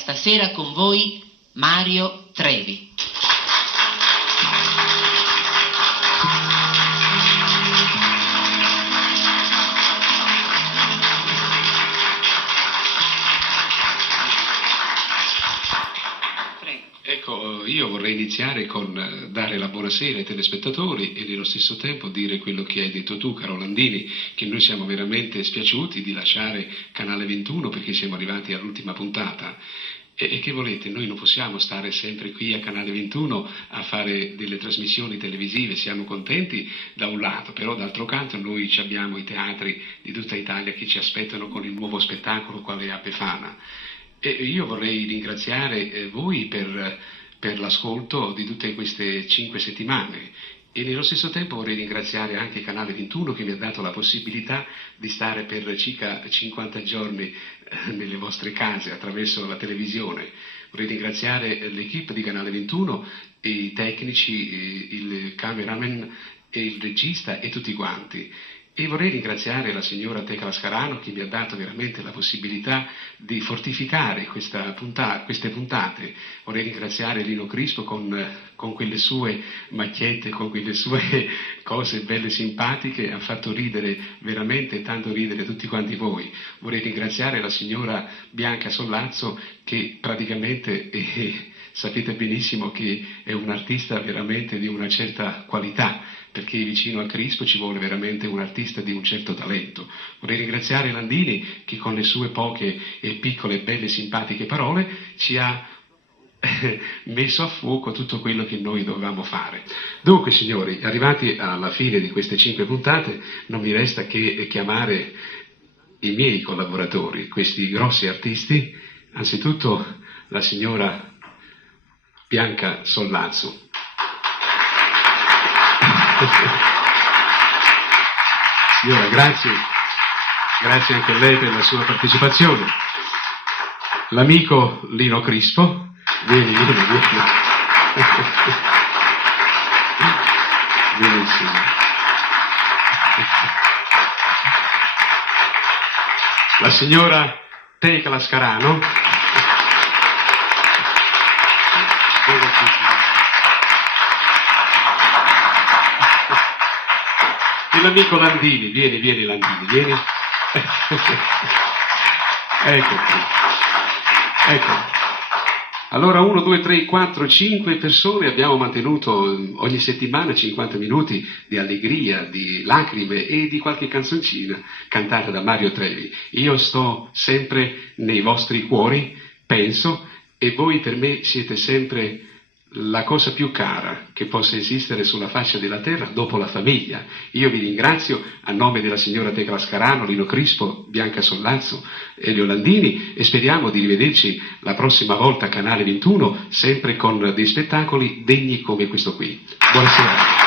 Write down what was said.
stasera con voi Mario Trevi. Ecco, io vorrei iniziare con dare la buonasera ai telespettatori e nello stesso tempo dire quello che hai detto tu, caro Landini, che noi siamo veramente spiaciuti di lasciare Canale 21 perché siamo arrivati all'ultima puntata. E che volete, noi non possiamo stare sempre qui a Canale 21 a fare delle trasmissioni televisive, siamo contenti da un lato, però d'altro canto noi abbiamo i teatri di tutta Italia che ci aspettano con il nuovo spettacolo quale è a Befana. E io vorrei ringraziare voi per l'ascolto di tutte queste 5 settimane e nello stesso tempo vorrei ringraziare anche Canale 21 che mi ha dato la possibilità di stare per circa 50 giorni nelle vostre case attraverso la televisione. Vorrei ringraziare l'equipe di Canale 21, i tecnici, il cameraman e il regista e tutti quanti. E vorrei ringraziare la signora Tecla Scarano che mi ha dato veramente la possibilità di fortificare queste puntate. Vorrei ringraziare Lino Crispo con quelle sue macchiette, con quelle sue cose belle simpatiche, ha fatto ridere veramente tanto ridere tutti quanti voi. Vorrei ringraziare la signora Bianca Sollazzo che praticamente sapete benissimo che è un artista veramente di una certa qualità, perché vicino a Crispo ci vuole veramente un artista di un certo talento. Vorrei ringraziare Landini che con le sue poche e piccole, belle, simpatiche parole ci ha messo a fuoco tutto quello che noi dovevamo fare. Dunque, signori, arrivati alla fine di queste 5 puntate, non mi resta che chiamare i miei collaboratori, questi grossi artisti, anzitutto la signora Bianca Sollazzo. Signora, grazie anche a lei per la sua partecipazione. L'amico Lino Crispo, vieni. Benissimo. La signora Tecla Scarano. E l'amico Landini, vieni Landini, vieni. Ecco. Allora 1, 2, 3, 4, 5 persone abbiamo mantenuto ogni settimana 50 minuti di allegria, di lacrime e di qualche canzoncina cantata da Mario Trevi. Io sto sempre nei vostri cuori, penso, e voi per me siete sempre la cosa più cara che possa esistere sulla faccia della terra dopo la famiglia. Io vi ringrazio a nome della signora Tecla Scarano, Lino Crispo, Bianca Sollazzo e Leo Landini e speriamo di rivederci la prossima volta a Canale 21 sempre con dei spettacoli degni come questo qui. Buonasera.